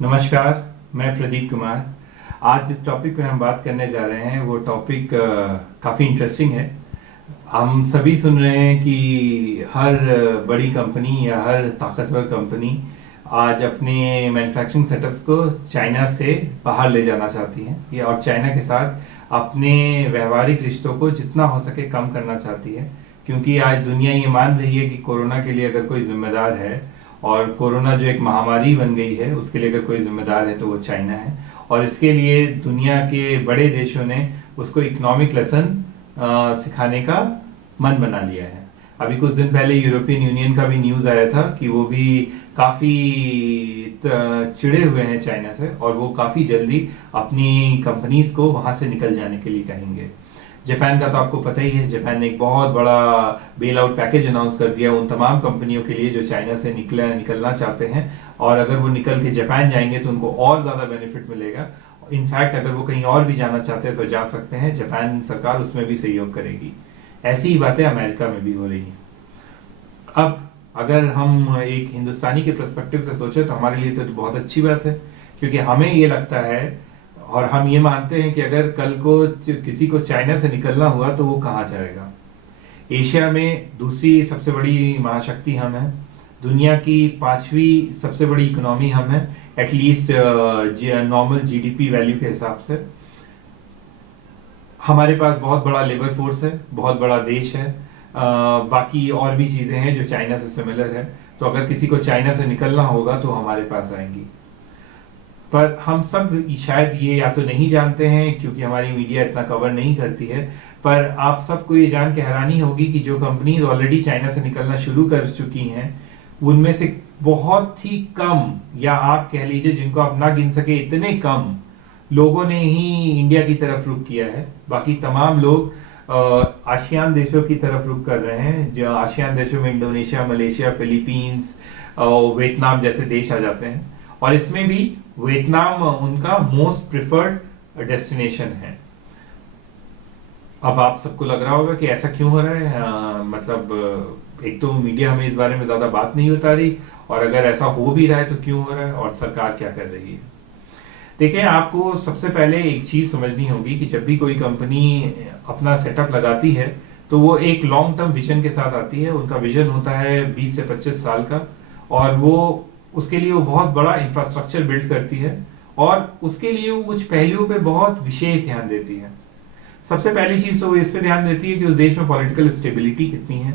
नमस्कार, मैं प्रदीप कुमार। आज जिस टॉपिक पे हम बात करने जा रहे हैं वो टॉपिक काफ़ी इंटरेस्टिंग है। हम सभी सुन रहे हैं कि हर बड़ी कंपनी या हर ताकतवर कंपनी आज अपने मैन्युफैक्चरिंग सेटअप्स को चाइना से बाहर ले जाना चाहती है या और चाइना के साथ अपने व्यवहारिक रिश्तों को जितना हो सके कम करना चाहती है, क्योंकि आज दुनिया ये मान रही है कि कोरोना के लिए अगर कोई जिम्मेदार है और कोरोना जो एक महामारी बन गई है उसके लिए अगर कोई जिम्मेदार है तो वो चाइना है। और इसके लिए दुनिया के बड़े देशों ने उसको इकोनॉमिक लेसन सिखाने का मन बना लिया है। अभी कुछ दिन पहले यूरोपियन यूनियन का भी न्यूज़ आया था कि वो भी काफ़ी चिढ़े हुए हैं चाइना से और वो काफ़ी जल्दी अपनी कंपनीज को वहाँ से निकल जाने के लिए कहेंगे। जापान का तो आपको पता ही है, जापान ने एक बहुत बड़ा बेल आउट पैकेज अनाउंस कर दिया उन तमाम कंपनियों के लिए जो चाइना से निकलना चाहते हैं, और अगर वो निकल के जापान जाएंगे तो उनको और ज़्यादा बेनिफिट मिलेगा। इनफैक्ट अगर वो कहीं और भी जाना चाहते हैं तो जा सकते हैं, जापान सरकार उसमें भी सहयोग करेगी। ऐसी ही बातें अमेरिका में भी हो रही हैं। अब अगर हम एक हिंदुस्तानी के पर्सपेक्टिव से सोचे तो हमारे लिए तो बहुत अच्छी बात है, क्योंकि हमें ये लगता है और हम ये मानते हैं कि अगर कल को किसी को चाइना से निकलना हुआ तो वो कहाँ जाएगा। एशिया में दूसरी सबसे बड़ी महाशक्ति हम हैं, दुनिया की 5वीं सबसे बड़ी इकोनॉमी हम हैं, एटलीस्ट नॉर्मल जीडीपी वैल्यू के हिसाब से। हमारे पास बहुत बड़ा लेबर फोर्स है, बहुत बड़ा देश है, बाकी और भी चीजें हैं जो चाइना से सिमिलर है। तो अगर किसी को चाइना से निकलना होगा तो हमारे पास आएंगी। पर हम सब शायद ये या तो नहीं जानते हैं क्योंकि हमारी मीडिया इतना कवर नहीं करती है, पर आप सबको ये जान के हैरानी होगी कि जो कंपनीज ऑलरेडी चाइना से निकलना शुरू कर चुकी हैं उनमें से बहुत ही कम, या आप कह लीजिए जिनको आप ना गिन सके इतने कम लोगों ने ही इंडिया की तरफ रुख किया है। बाकी तमाम लोग आसियान देशों की तरफ रुख कर रहे हैं। जो आसियान देशों में इंडोनेशिया, मलेशिया, फिलीपींस, वियतनाम जैसे देश आ जाते हैं, और इसमें भी वियतनाम उनका मोस्ट प्रिफर्ड डेस्टिनेशन है। अब आप सबको लग रहा होगा कि ऐसा क्यों हो रहा है। मतलब एक तो मीडिया हमें इस बारे में ज्यादा बात नहीं बता रही, और अगर ऐसा हो भी रहा है तो क्यों हो रहा है और सरकार क्या कर रही है। देखिए, आपको सबसे पहले एक चीज समझनी होगी कि जब भी कोई कंपनी अपना सेटअप लगाती है तो वो एक लॉन्ग टर्म विजन के साथ आती है। उनका विजन होता है 20 से 25 साल का, और वो उसके लिए वो बहुत बड़ा इंफ्रास्ट्रक्चर बिल्ड करती है, और उसके लिए वो कुछ पहलुओं पे बहुत विशेष ध्यान देती है। सबसे पहली चीज तो वो इस पे ध्यान देती है कि उस देश में पॉलिटिकल स्टेबिलिटी कितनी है,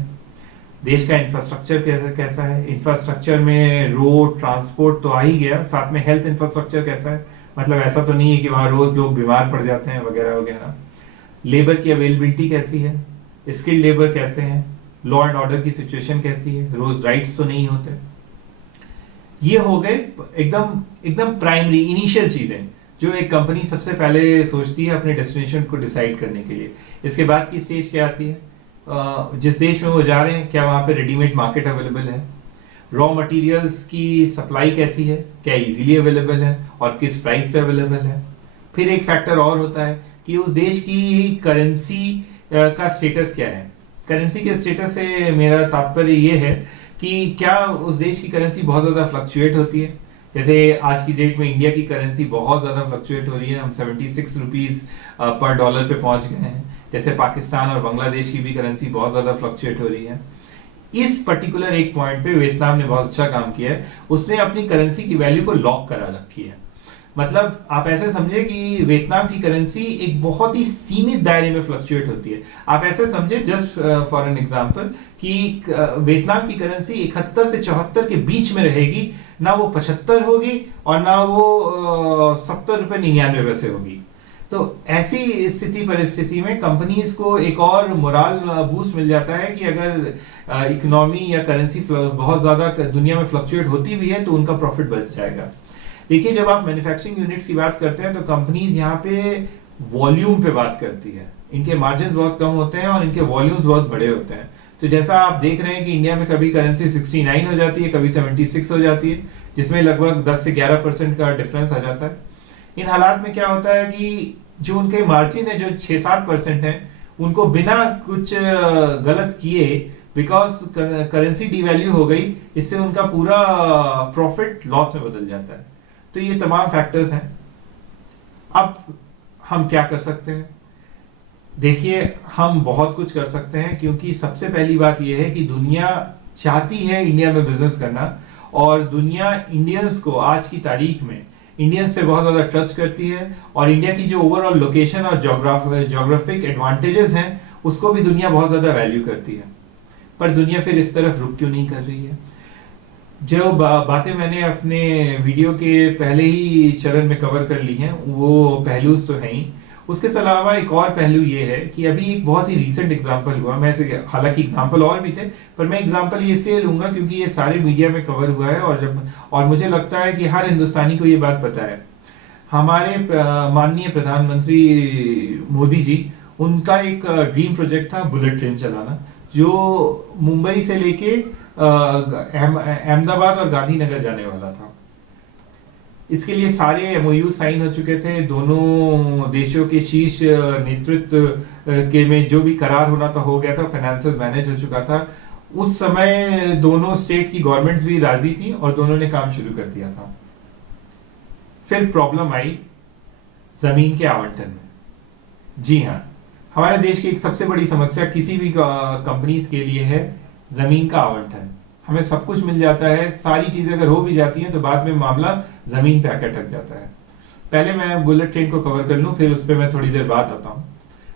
देश का इंफ्रास्ट्रक्चर कैसा है। इंफ्रास्ट्रक्चर में रोड, ट्रांसपोर्ट तो आ ही गया, साथ में हेल्थ इंफ्रास्ट्रक्चर कैसा है। मतलब ऐसा तो नहीं है कि वहां रोज लोग बीमार पड़ जाते हैं वगैरह वगैरह। लेबर की अवेलेबिलिटी कैसी है, स्किल्ड लेबर कैसे हैं, लॉ एंड ऑर्डर की सिचुएशन कैसी है, रोज राइट्स तो नहीं होते। ये हो गए एकदम एकदम प्राइमरी इनिशियल चीजें जो एक कंपनी सबसे पहले सोचती है अपने डेस्टिनेशन को डिसाइड करने के लिए। इसके बाद की स्टेज क्या आती है, जिस देश में वो जा रहे हैं क्या वहां पे रेडीमेड मार्केट अवेलेबल है, रॉ मटेरियल्स की सप्लाई कैसी है, क्या इजीली अवेलेबल है और किस प्राइस पे अवेलेबल है। फिर एक फैक्टर और होता है कि उस देश की करेंसी का स्टेटस क्या है। करेंसी के स्टेटस से मेरा तात्पर्य ये है कि क्या उस देश की करेंसी बहुत ज्यादा फ्लक्चुएट होती है। जैसे आज की डेट में इंडिया की करेंसी बहुत ज्यादा फ्लक्चुएट हो रही है, हम 76 रुपीज पर डॉलर पे पहुंच गए हैं। जैसे पाकिस्तान और बांग्लादेश की भी करेंसी बहुत ज्यादा फ्लक्चुएट हो रही है। इस पर्टिकुलर एक पॉइंट पे वियतनाम ने बहुत अच्छा काम किया है, उसने अपनी करेंसी की वैल्यू को लॉक करा रखी है। मतलब आप ऐसे समझे कि वियतनाम की करेंसी एक बहुत ही सीमित दायरे में फ्लक्चुएट होती है। आप ऐसे समझे, जस्ट फॉर एन एग्जांपल, कि वियतनाम की करेंसी 71 से 74 के बीच में रहेगी, ना वो 75 होगी और ना वो 70 रुपए 99 पैसे होगी। तो ऐसी स्थिति परिस्थिति में कंपनीज को एक और मोरल बूस्ट मिल जाता है कि अगर इकोनॉमी या करेंसी बहुत ज्यादा दुनिया में फ्लक्चुएट होती भी है तो उनका प्रॉफिट बच जाएगा। देखिए, जब आप मैन्युफैक्चरिंग यूनिट्स की बात करते हैं तो कंपनीज यहाँ पे वॉल्यूम पे बात करती है। इनके मार्जिन बहुत कम होते हैं और इनके वॉल्यूम्स बहुत बड़े होते हैं। तो जैसा आप देख रहे हैं कि इंडिया में कभी करेंसी 69 हो जाती है, कभी 76 हो जाती है, जिसमें लगभग 10 से 11% का डिफरेंस आ जाता है। इन हालात में क्या होता है कि जो उनके मार्जिन है जो 6-7% है, उनको बिना कुछ गलत किए, बिकॉज करेंसी डिवैल्यू हो गई, इससे उनका पूरा प्रॉफिट लॉस में बदल जाता है। तो ये तमाम फैक्टर्स हैं। अब हम क्या कर सकते हैं? देखिए, हम बहुत कुछ कर सकते हैं, क्योंकि सबसे पहली बात यह है कि दुनिया चाहती है इंडिया में बिजनेस करना, और दुनिया इंडियंस को आज की तारीख में इंडियंस पे बहुत ज्यादा ट्रस्ट करती है, और इंडिया की जो ओवरऑल लोकेशन और जोग्राफिक एडवांटेजेस हैं उसको भी दुनिया बहुत ज्यादा वैल्यू करती है। पर दुनिया फिर इस तरफ रुक क्यों नहीं कर रही है? जो बातें मैंने अपने वीडियो के पहले ही चरण में कवर कर ली हैं वो पहलू तो है ही। उसके अलावा एक और पहलू ये है कि अभी एक बहुत ही रीसेंट एग्जांपल हुआ, मैं हालांकि एग्जांपल और भी थे, पर मैं एग्जांपल ये इसलिए लूंगा क्योंकि ये सारे मीडिया में कवर हुआ है, और मुझे लगता है कि हर हिंदुस्तानी को ये बात पता है। हमारे माननीय प्रधानमंत्री मोदी जी, उनका एक ड्रीम प्रोजेक्ट था बुलेट ट्रेन चलाना, जो मुंबई से लेके अहमदाबाद और गांधीनगर जाने वाला था। इसके लिए सारे एमओयू साइन हो चुके थे, दोनों देशों के शीर्ष नेतृत्व के में जो भी करार होना था हो गया था, फाइनेंसेस मैनेज हो चुका था। उस समय दोनों स्टेट की गवर्नमेंट्स भी राजी थी और दोनों ने काम शुरू कर दिया था। फिर प्रॉब्लम आई जमीन के आवंटन में। जी हाँ, हमारे देश की एक सबसे बड़ी समस्या किसी भी कंपनीज के लिए है जमीन का आवंटन। हमें सब कुछ मिल जाता है, सारी चीजें अगर हो भी जाती हैं तो बाद में मामला जमीन पे आकर अटक जाता है। पहले मैं बुलेट ट्रेन को कवर कर लूं, फिर उस पर मैं थोड़ी देर बाद आता हूं।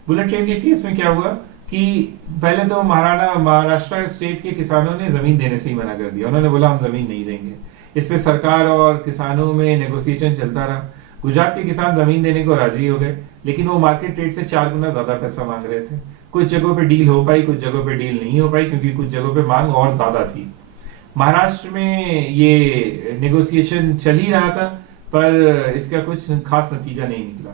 बुलेट ट्रेन के केस में क्या हुआ कि पहले तो महाराष्ट्र स्टेट के किसानों ने जमीन देने से ही मना कर दिया। उन्होंने बोला हम जमीन नहीं देंगे। इस पे सरकार और किसानों में नेगोशिएशन चलता रहा। गुजरात के किसान जमीन देने को राजी हो गए, लेकिन वो मार्केट रेट से 4 गुना ज्यादा पैसा मांग रहे थे। कुछ जगहों पे डील हो पाई, कुछ जगहों पे डील नहीं हो पाई, क्योंकि कुछ जगहों पे मांग और ज्यादा थी। महाराष्ट्र में ये नेगोशिएशन चल ही रहा था, पर इसका कुछ खास नतीजा नहीं निकला,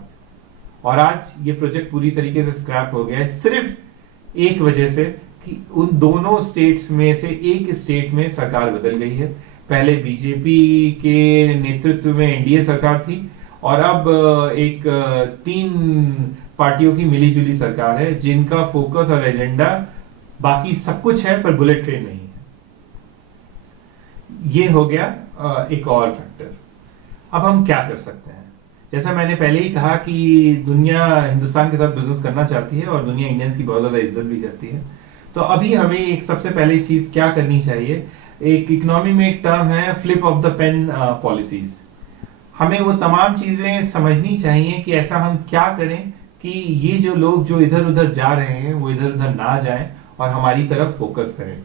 और आज ये प्रोजेक्ट पूरी तरीके से स्क्रैप हो गया है, सिर्फ एक वजह से कि उन दोनों स्टेट्स में से एक स्टेट में सरकार बदल गई है। पहले बीजेपी के नेतृत्व में एनडीए सरकार थी, और अब एक 3 पार्टियों की मिलीजुली सरकार है, जिनका फोकस और एजेंडा बाकी सब कुछ है पर बुलेट ट्रेन नहीं है। ये हो गया एक और फैक्टर। अब हम क्या कर सकते हैं? जैसा मैंने पहले ही कहा कि दुनिया हिंदुस्तान के साथ बिजनेस करना चाहती है, और दुनिया इंडियंस की बहुत ज्यादा इज्जत भी करती है। तो अभी हमें एक सबसे पहली चीज क्या करनी चाहिए? एक इकोनॉमी में एक टर्म है flip of the pen policies. हमें वो तमाम चीजें समझनी चाहिए कि ऐसा हम क्या करें कि ये जो लोग जो इधर उधर जा रहे हैं वो इधर उधर ना जाएं और हमारी तरफ फोकस करें।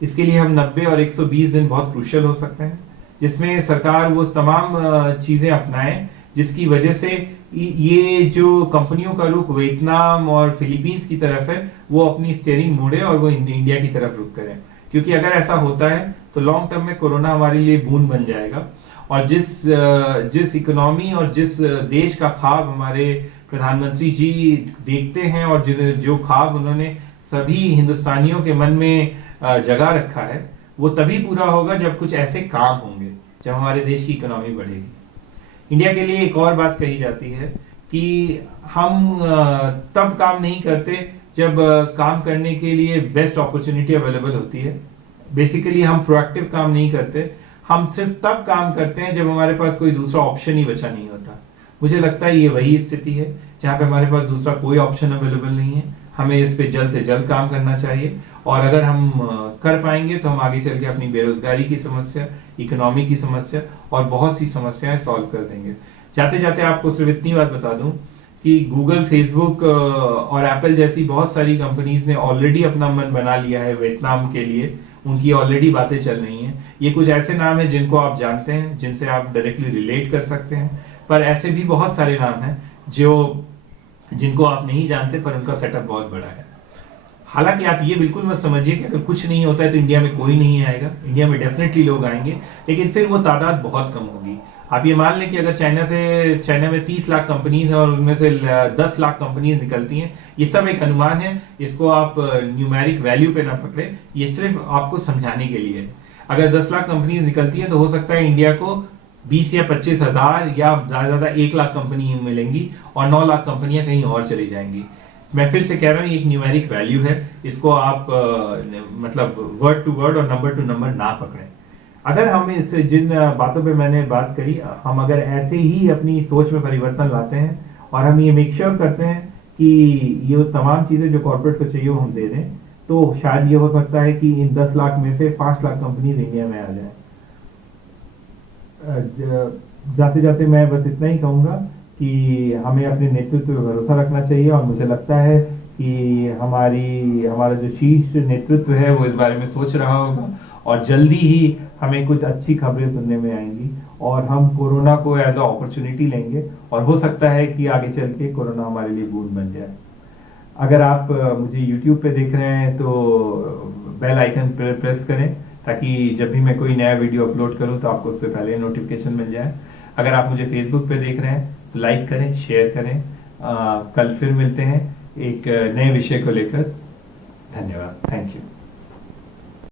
इसके लिए हम 90 और 120 दिन बहुत क्रूशियल हो सकते हैं, जिसमें सरकार वो तमाम चीजें अपनाए जिसकी वजह से ये जो कंपनियों का रुख वियतनाम और फिलीपींस की तरफ है वो अपनी स्टीयरिंग मोड़े और वो इंडिया की तरफ रुख करें। क्योंकि अगर ऐसा होता है तो लॉन्ग टर्म में कोरोना हमारे लिए बूंद बन जाएगा, और जिस इकोनॉमी और जिस देश का ख्वाब हमारे प्रधानमंत्री जी देखते हैं, और जो ख्वाब उन्होंने सभी हिंदुस्तानियों के मन में जगा रखा है, वो तभी पूरा होगा जब कुछ ऐसे काम होंगे, जब हमारे देश की इकोनॉमी बढ़ेगी। इंडिया के लिए एक और बात कही जाती है कि हम तब काम नहीं करते जब काम करने के लिए बेस्ट अपॉर्चुनिटी अवेलेबल होती है। बेसिकली हम प्रोएक्टिव काम नहीं करते, हम सिर्फ तब काम करते हैं जब हमारे पास कोई दूसरा ऑप्शन ही बचा नहीं होता। मुझे लगता है ये वही स्थिति है जहाँ पे हमारे पास दूसरा कोई ऑप्शन अवेलेबल नहीं है। हमें इस पे जल्द से जल्द काम करना चाहिए, और अगर हम कर पाएंगे तो हम आगे चल के अपनी बेरोजगारी की समस्या, इकोनॉमी की समस्या और बहुत सी समस्याएं सॉल्व कर देंगे। जाते जाते आपको सिर्फ इतनी बात बता दूं कि गूगल, फेसबुक और एप्पल जैसी बहुत सारी कंपनीज ने ऑलरेडी अपना मन बना लिया है वियतनाम के लिए। उनकी ऑलरेडी बातें चल रही हैं। ये कुछ ऐसे नाम हैं जिनको आप जानते हैं, जिनसे आप डायरेक्टली रिलेट कर सकते हैं, पर ऐसे भी बहुत सारे नाम हैं जिनको आप नहीं जानते, पर उनका सेटअप बहुत बड़ा है। हालांकि आप ये बिल्कुल मत समझिए कि अगर कुछ नहीं होता है तो इंडिया में कोई नहीं आएगा। इंडिया में डेफिनेटली लोग आएंगे, लेकिन फिर वो तादाद बहुत कम होगी। आप ये मान लें कि अगर चाइना में 30 लाख कंपनीज हैं और उनमें से 10 लाख कंपनीज निकलती हैं, ये सब एक अनुमान है, इसको आप न्यूमेरिक वैल्यू पे ना पकड़े, ये सिर्फ आपको समझाने के लिए है। अगर 10 लाख कंपनीज निकलती हैं तो हो सकता है इंडिया को 20 या 25 हजार या ज्यादा 1 लाख कंपनी मिलेंगी, और 9 लाख कंपनियां कहीं और चली जाएंगी। मैं फिर से कह रहा हूँ, एक न्यूमेरिक वैल्यू है, इसको आप मतलब वर्ड टू वर्ड और नंबर टू नंबर ना पकड़ें। अगर हम इस जिन बातों पे मैंने बात करी, हम अगर ऐसे ही अपनी सोच में परिवर्तन लाते हैं और हम ये मेक श्योर करते हैं कि ये तमाम चीजें जो कॉर्पोरेट को चाहिए वो हम दे दें, तो शायद ये हो सकता है कि इन 10 लाख में से 5 लाख कंपनीज इंडिया में आ जाए। जाते जाते मैं बस इतना ही कहूंगा कि हमें अपने नेतृत्व पे भरोसा रखना चाहिए, और मुझे लगता है कि हमारा जो शीर्ष नेतृत्व है वो इस बारे में सोच रहा होगा, और जल्दी ही हमें कुछ अच्छी खबरें सुनने में आएंगी और हम कोरोना को एज अ अपॉर्चुनिटी लेंगे, और हो सकता है कि आगे चल के कोरोना हमारे लिए बूंद बन जाए। अगर आप मुझे YouTube पे देख रहे हैं तो बेल आइकन प्रेस करें, ताकि जब भी मैं कोई नया वीडियो अपलोड करूं तो आपको उससे पहले नोटिफिकेशन मिल जाए। अगर आप मुझे Facebook पे देख रहे हैं तो लाइक करें, शेयर करें। कल फिर मिलते हैं एक नए विषय को लेकर। धन्यवाद, थैंक यू।